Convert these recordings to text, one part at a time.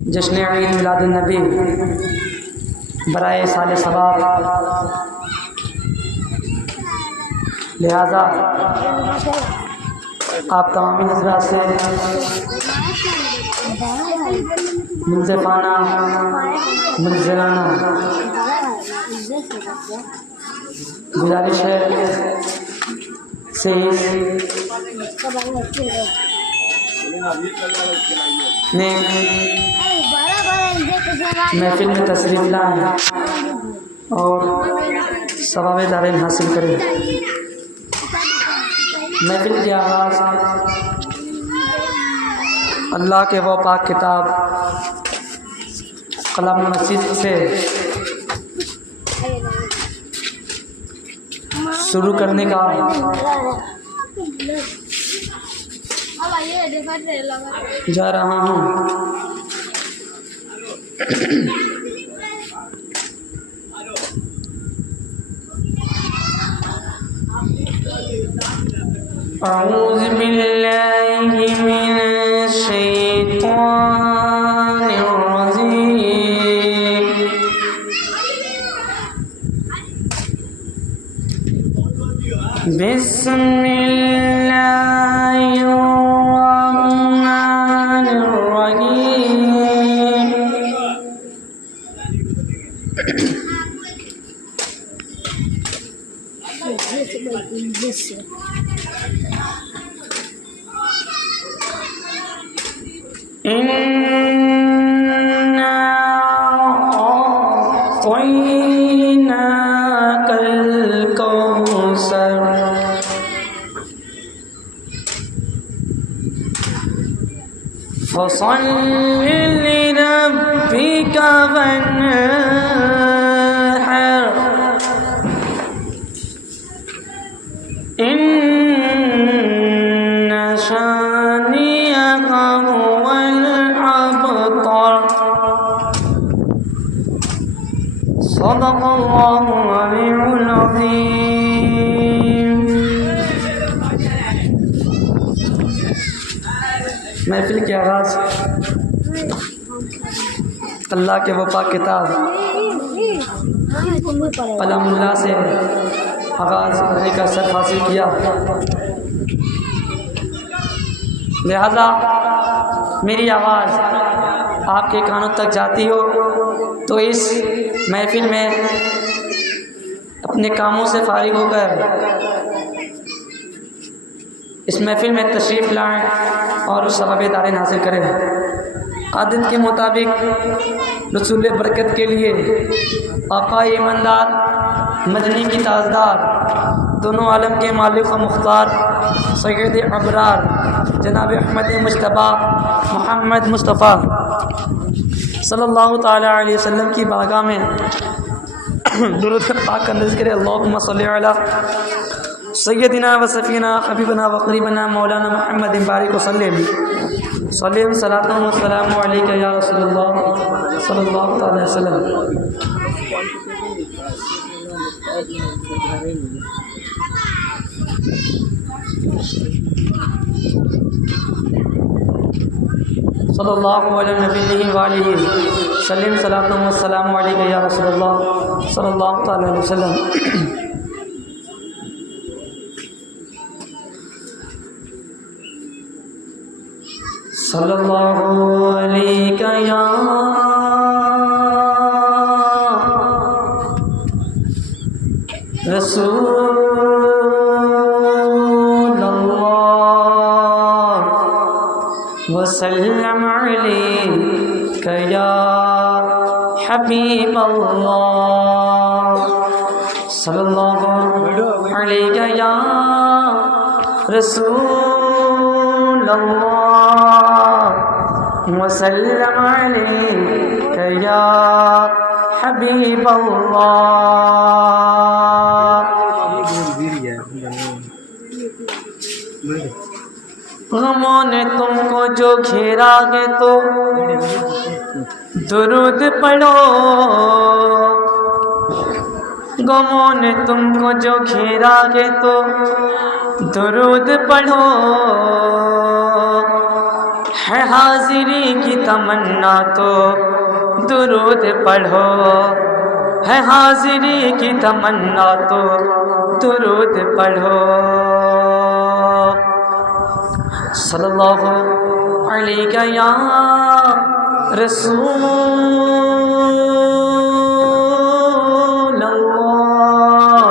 جشن عید میلاد النبی برائے سال ثواب، لہذا آپ تمامی حضرات سے منصفانہ منظرانہ گزارش ہے محفل میں تشریف لائیں اور ثواب دارین حاصل کریں۔ محفل کی آغاز اللہ کے وہ پاک کتاب قلم مسجد سے شروع کرنے کا جا رہا ہوں۔ اعوذ باللہ من الشیطان الرجیم، بسم اللہ الرحمن الرحیم۔ إِنَّا أَعْطَيْنَاكَ الْكَوْثَرَ فَصَلِّ لِرَبِّكَ وَانْحَرْ إِنَّ شَانِئَكَ هُوَ الْأَبْتَرُ۔ صدق اللہ العلی العظیم۔ محفل کے آغاز اللہ کے وہ پاک کتاب کلام اللہ سے آغاز کرنے کا شرف حاصل کیا، لہذا میری آواز آپ کے کانوں تک جاتی ہو تو اس محفل میں اپنے کاموں سے فارغ ہو کر اس محفل میں تشریف لائیں اور اس ثواب دارین حاصل کریں۔ عادت کے مطابق رسول برکت کے لیے آقا ایماندار مدنی کی تاجدار دونوں عالم کے مالک و مختار سید ابرار جناب احمد مجتبیٰ محمد مصطفیٰ صلی اللہ تعالی علیہ وسلم کی بارگاہ میں درود پاک کا ذکر ہے۔ اللہم صلی علی سیدنا و سفینا حبیبنا و قریبنا مولانا محمد بارک وسلم صلی صلاۃ و سلام علیک یا رسول اللہ صلی اللہ تعالی وسلم۔ صلی اللہ علیہ نبی وآلہ وسلم صلاۃ و سلام علیک یا رسول اللہ صلی اللہ تعالی علیہ وسلم۔ صلی اللہ علیہ یا رسول اللہ وسلم علیک یا حبیب اللہ۔ صلی اللہ علیہ یا رسول اللہ وسلم علیک یا حبیب اللہ۔ غموں نے تم کو جو گھیرا ہے تو درود پڑھو، غموں نے تم کو جو گھیرا ہے تو درود پڑھو، ہے حاضری کی تمنا تو درود پڑھو، ہے حاضری کی تمنا تو درود پڑھو۔ صلی اللہ علیہ یا رسول اللہ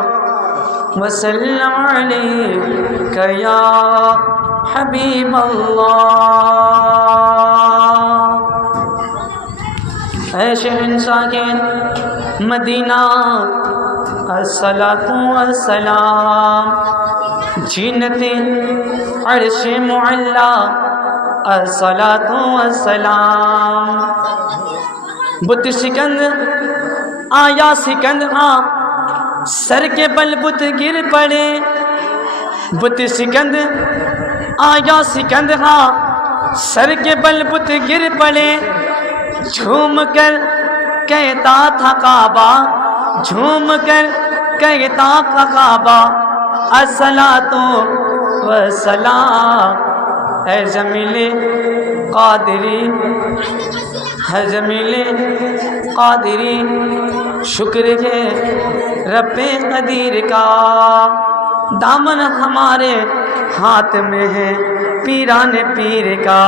وسلم علیک یا حبیب اللہ۔ اے شہنشاہ کے مدینہ الصلاۃ والسلام، جنت عرش معلا الصلاۃ والسلام۔ بت سکند آیا سکند سر کے بل بت گر پڑے، بت سکند آیا سکند سر کے بل بت گر پڑے، جھوم کر کہتا تھا کعبہ، جھوم کر کہتا تھا کعبہ الصلاۃ والسلام۔ اے جمیل قادری، ہے جمیل قادری، شکر ہے رب قدیر کا، دامن ہمارے ہاتھ میں ہے پیران پیر کا،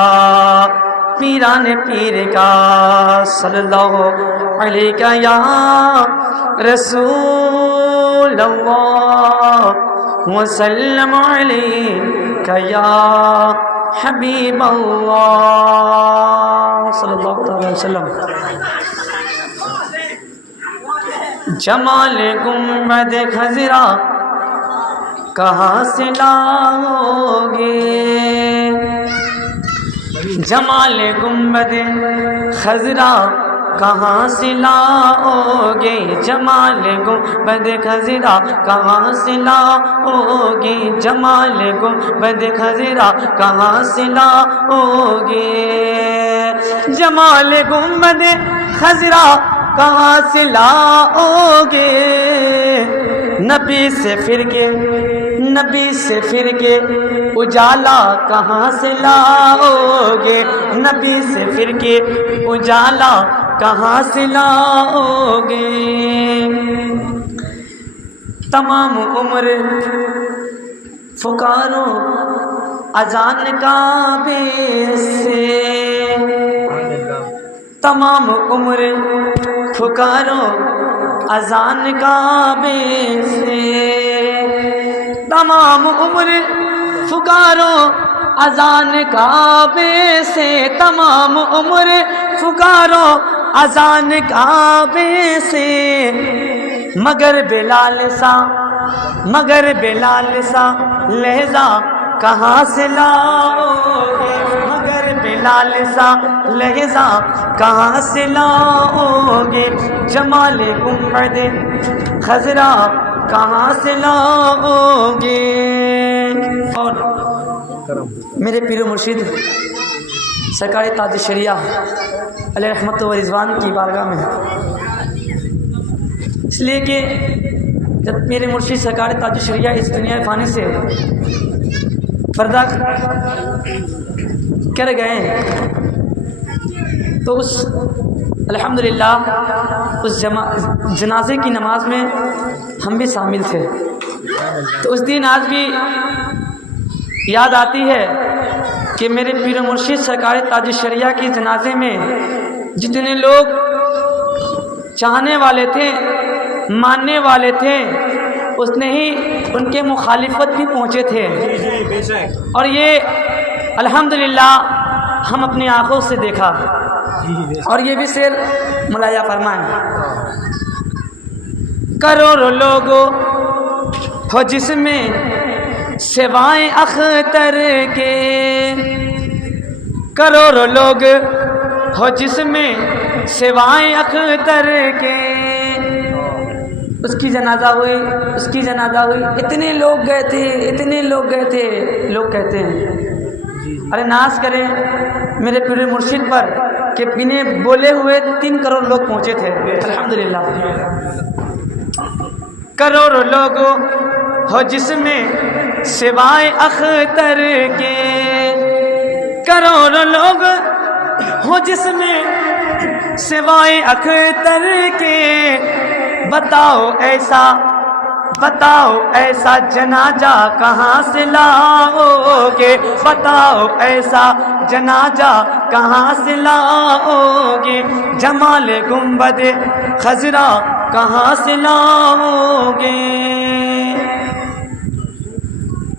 پیران پیر کا۔ صلی اللہ علیہ یا رسول اللہ وسلم علیک یا حبیب اللہ، صلی اللہ علیہ وسلم۔ جمال گنبد خضرا کہاں سے لاؤگے، جمال گنبد خضرا کہاں سے لاؤگے، جمال گنبد خضرا کہاں سے لاؤگے، جمال گنبد خضرا کہاں سے لاؤگے، جمال گنبد خضرا کہاں سے لاؤگے، نبی سے پھر کے، نبی سے پھر کے اجالا کہاں سے لاؤگے، نبی سے پھر کے اجالا کہاں سے لاؤگے، تمام عمر پکارو اذان کعبے سے، تمام عمر پکارو اذان کعبے سے، تمام عمر پکارو اذان کعبے سے، تمام عمر پکارو اذان کعبے سے، مگر بلال سا، مگر بلال سا لہجہ کہاں سے لاؤگے، مگر بلال سا لہجہ کہاں سے لاؤگے، جمال گنبد خضرا کہاں سے لاؤگے۔ اور میرے پیر و مرشد سرکار تاج شریعہ علیہ رحمت و رضوان کی بارگاہ میں، اس لیے کہ جب میرے مرشد سرکار تاج شریعہ اس دنیا فانی سے پردہ کر گئے تو اس الحمدللہ اس جنازے کی نماز میں ہم بھی شامل تھے، تو اس دن آج بھی یاد آتی ہے کہ میرے پیر و مرشد سرکار تاج شریعہ کی جنازے میں جتنے لوگ چاہنے والے تھے، ماننے والے تھے، اتنے ہی ان کے مخالفت بھی پہنچے تھے، اور یہ الحمدللہ ہم اپنی آنکھوں سے دیکھا۔ اور یہ بھی شعر ملاحظہ فرمائیں، کروڑوں لوگ ہو جس میں سوائے اختر کے، کروڑوں لوگ ہو جس میں سوائے اختر کے، اس کی جنازہ ہوئی، اس کی جنازہ ہوئی، اتنے لوگ گئے تھے، اتنے لوگ گئے تھے، لوگ کہتے ہیں ارے ناز کریں میرے پیر مرشد پر کہ بنے بولے ہوئے 3 کروڑ لوگ پہنچے تھے، الحمدللہ۔ کروڑوں لوگ ہو جس میں سوائے اختر کے، کروڑوں لوگ ہو جس میں سوائے اختر کے، بتاؤ ایسا جنازہ کہاں سے لاؤ گے، بتاؤ ایسا جنازہ کہاں سے لاؤ گے، جمال گنبد خضرا کہاں سے لاؤ گے۔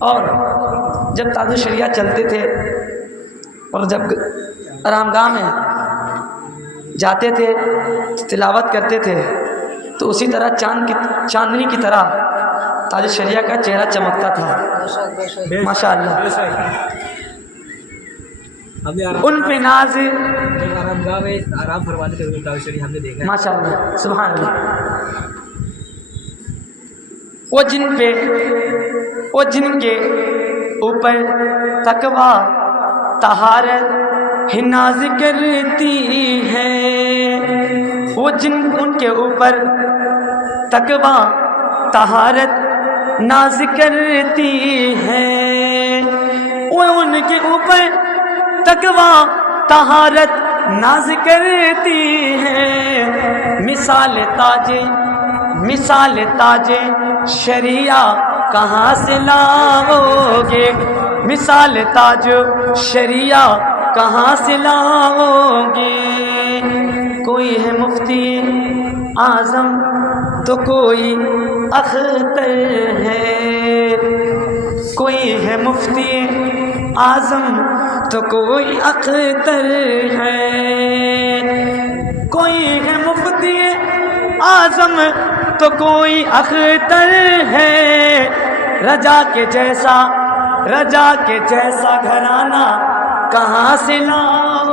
اور جب تاج الشریعہ چلتے تھے اور جب آرام گاہ میں جاتے تھے تلاوت کرتے تھے تو اسی طرح چاندنی کی طرح تاج الشریعہ کا چہرہ چمکتا تھا، ماشاءاللہ۔ ان پہ ناز آرام فرمانے تھے تاج الشریعہ ہم نے دیکھا، ماشاءاللہ، سبحان اللہ۔ وہ جن کے اوپر تقویٰ طہارت ہی ناز کرتی ہے، وہ ان کے اوپر تقویٰ طہارت ناز کرتی ہے، وہ ان کے اوپر تقویٰ طہارت ناز کرتی ہے۔ مثال تاج شریعہ کہاں سے لاؤ گے، مثال تاج شریعہ کہاں سے لاؤ گے۔ کوئی ہے مفتی اعظم تو کوئی اختر ہے، کوئی ہے مفتی اعظم تو کوئی اختر ہے، کوئی ہے مفتی اعظم تو کوئی اختر ہے۔ رجا کے جیسا گھرانہ کہاں سے لاؤ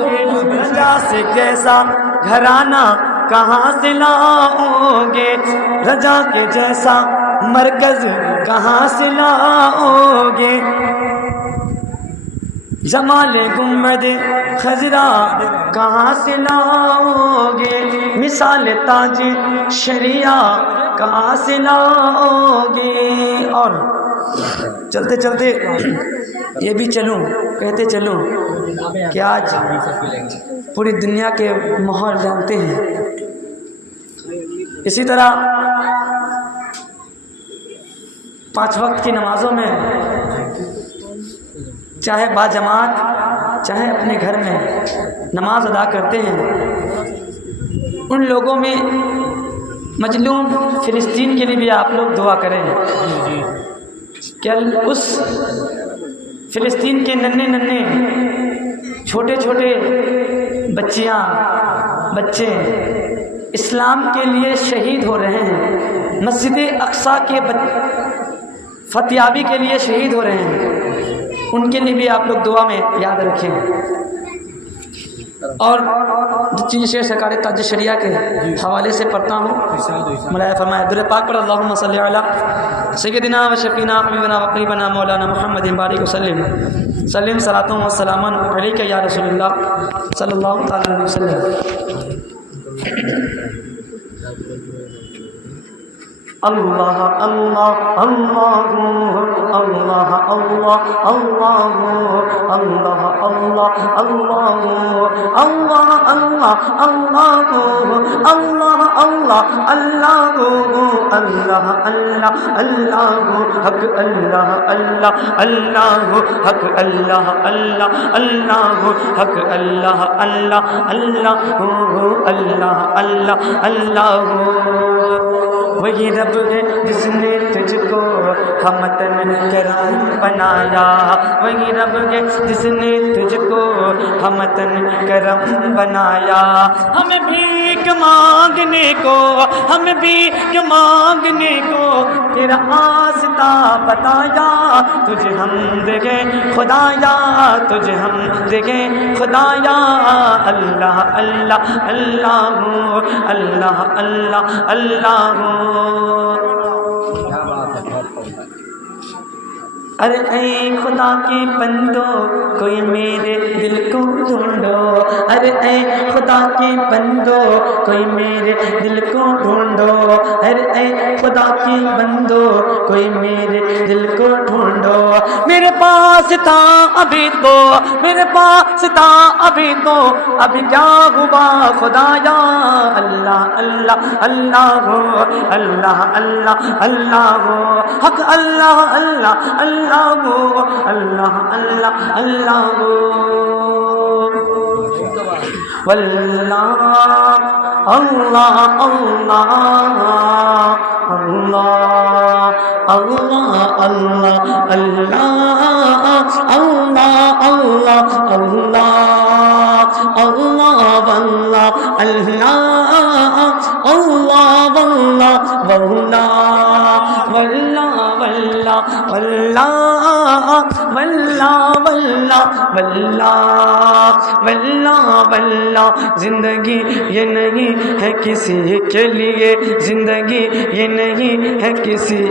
گے، رجا سے جیسا گھرانہ کہاں سے لاؤ گے، رجا کے جیسا مرکز کہاں سے لاؤ گے، جمال گنبد خضرا کہاں سے لاؤ گے، مثال تاج شریعہ کہاں سے لاؤ گے۔ اور چلتے چلتے یہ بھی کہتے چلوں کہ آج پوری دنیا کے ماحول جانتے ہیں، اسی طرح 5 وقت کی نمازوں میں چاہے باجماعت چاہے اپنے گھر میں نماز ادا کرتے ہیں، ان لوگوں میں مظلوم فلسطین کے لیے بھی آپ لوگ دعا کریں کہ اس فلسطین کے ننھے چھوٹے بچے اسلام کے لیے شہید ہو رہے ہیں، مسجد اقصیٰ کے فتحیابی کے لیے شہید ہو رہے ہیں، ان کے لیے بھی آپ لوگ دعا میں یاد رکھیں۔ اور چین شیخ سرکار تاج الشریعہ کے حوالے سے پڑھتا ہوں، مولانا فرمایا درود پاک پر اللہم صلی علی سیدنا و شفینا حبیبنا و قریبنا مولانا محمد بارک وسلم سلم صلاۃ و سلام علیک یا رسول اللہ صلی اللہ تعالی علیہ وسلم۔ اللہ اللہ اللہ اللہ اللہ اللہ اللہ اللہ اللہ اللہ اللہ اللہ اللہ اللہ اللہ اللہ حق اللہ اللہ اللہ حق اللہ اللہ اللہ حق اللہ اللہ اللہ اللہ اللہ اللہ وہی رب ہے جس نے تجھ کو ہمتن کرم بنایا، وہی رب ہے جس نے تجھ کو ہمتن کرم بنایا، ہمیں بھیک مانگنے کو تیرا آستہ بتایا، تجھے ہم دے خدایا، تجھے ہم دے خدایا، اللہ اللہ اللہ اللہ اللہ اللہ ارے اے خدا کے بندو کوئی میرے دل کو ڈھونڈو، ارے اے خدا کے بندو کوئی میرے دل کو ڈھونڈو، ارے اے خدا کے بندو کوئی میرے دل کو ڈھونڈو۔ میرے پاس تھا ابھی تو، میرے پاس تھا ابھی تو، ابھی کیا ہوا خدایا، اللہ اللہ اللہ ہو، اللہ اللہ اللہ ہو، حق اللہ اللہ اللہ ہو، اللہ اللہ اللہ ہو، واللہ اللہ اللہ اللہ اللہ اللہ اللہ اللہ اللہ اللہ اللہ واللہ اللہ اللہ واللہ واللہ واللہ واللہ واللہ واللہ واللہ واللہ واللہ، زندگی یہ نہیں ہے کسی کے لیے، زندگی یہ نہیں ہے کسی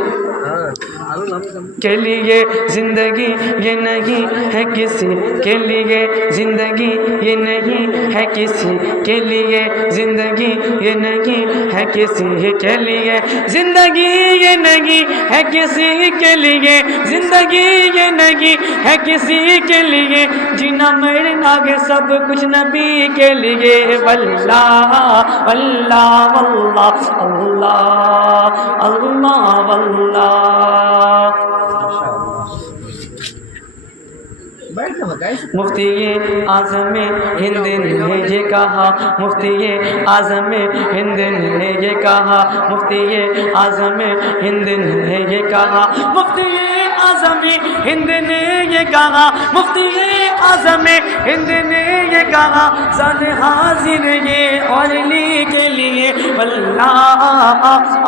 کے لیے، زندگی یہ نہیں ہے کسی کے لیے، زندگی یہ نہیں ہے کسی کے لیے، زندگی یہ نہیں ہے کسی کے لیے، زندگی یہ نہیں ہے کسی کے لیے، زندگی یہ نہیں ہے کسی کے لیے، جینا مرنا ہے سب کچھ نبی کے لیے، واللہ واللہ واللہ اللہ اللہ واللہ۔ مفتی اعظم ہند نے یہ کہا، مفتی اعظم ہند نے یہ کہا، مفتی اعظم ہند نے یہ کہا، مفتی اعظم ہند نے یہ کہا، مفتی اعظم ہند نے یہ کہا، زاد حاضر یہ علی کے لیے، واللہ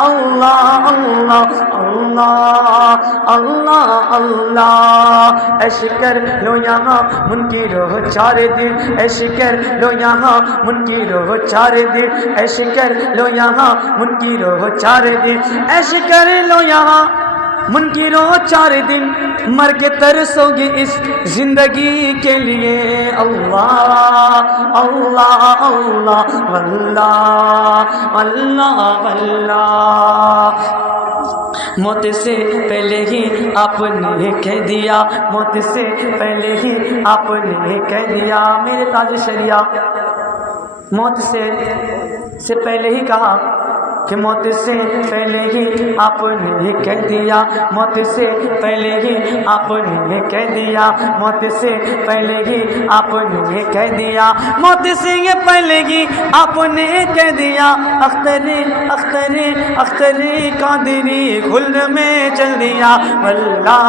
اللہ اللہ اللہ اللہ اللہ۔ ایش کر لو یہاں منکرو چار دن، ایش کر لو یہاں منکرو چار دن، ایش کر لو یہاں منکرو چار دن، ایش کر لو یہاں منکرو چار دن، مر کے ترسو گے اس زندگی کے لیے، اللہ اللہ اللہ واللہ واللہ واللہ۔ موت سے پہلے ہی آپ نے کہہ دیا، موت سے پہلے ہی آپ نے کہہ دیا، میرے تاج شریعہ موت سے پہلے ہی کہا کہ موت سے پہلے ہی آپ نے کہہ دیا، موت سے پہلے ہی آپ نے کہہ دیا، موت سے پہلے ہی آپ نے کہہ دیا، موت سے پہلے ہی آپ نے کہہ دیا، اختر اختر اختر قادری خلد میں چل دیا، واللہ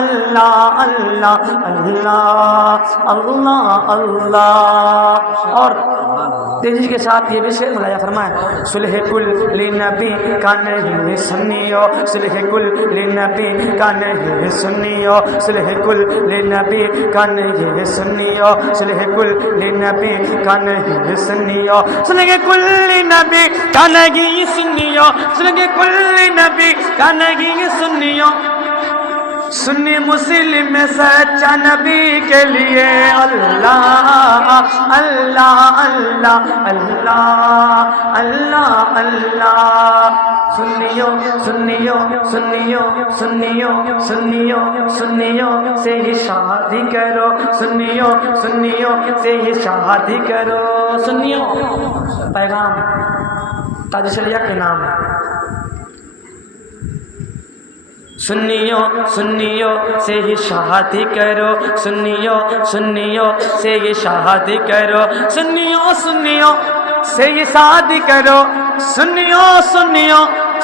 اللہ اللہ اللہ اللہ اللہ۔ اور تیزی کے ساتھ یہ بھی شعر ملایا فرمائے، صلح کل نبی کا نہیں سنیو، صلح کل نبی کا نہیں سنیو، صلح کل نبی کا نہیں سنیو، صلح کل نبی کا نہیں سنیو، صلح کل نبی کا نہیں سنیو، صلح کل نبی کا نہیں سنیو، سنی مسلم سچا نبی کے لیے، اللہ اللہ اللہ اللہ اللہ اللہ۔ سنیو سنیو سنیو سنیو سنیو سنیو سے ہی شادی کرو، سنیو سنیو سے ہی شادی کرو، سنیو پیغام تاج شریعہ کے نام، سنیو سنیو سے ہی شادی کرو، سنیو سنیو سے ہی شادی کرو، سنیو سنیو سے ہی شادی کرو، سنیو سنیو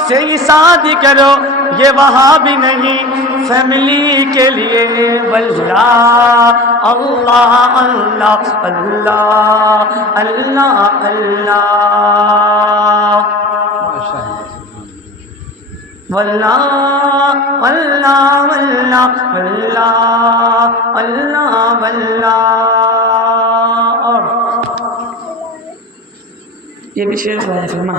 سے ہی شادی کرو، یہ وہاں بھی نہیں فیملی کے لیے، واللہ اللہ اللہ اللہ اللہ اللہ، واللہ واللہ واللہ واللہ واللہ واللہ۔ اور یہ بھی شعر ہے فرما،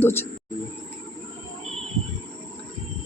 2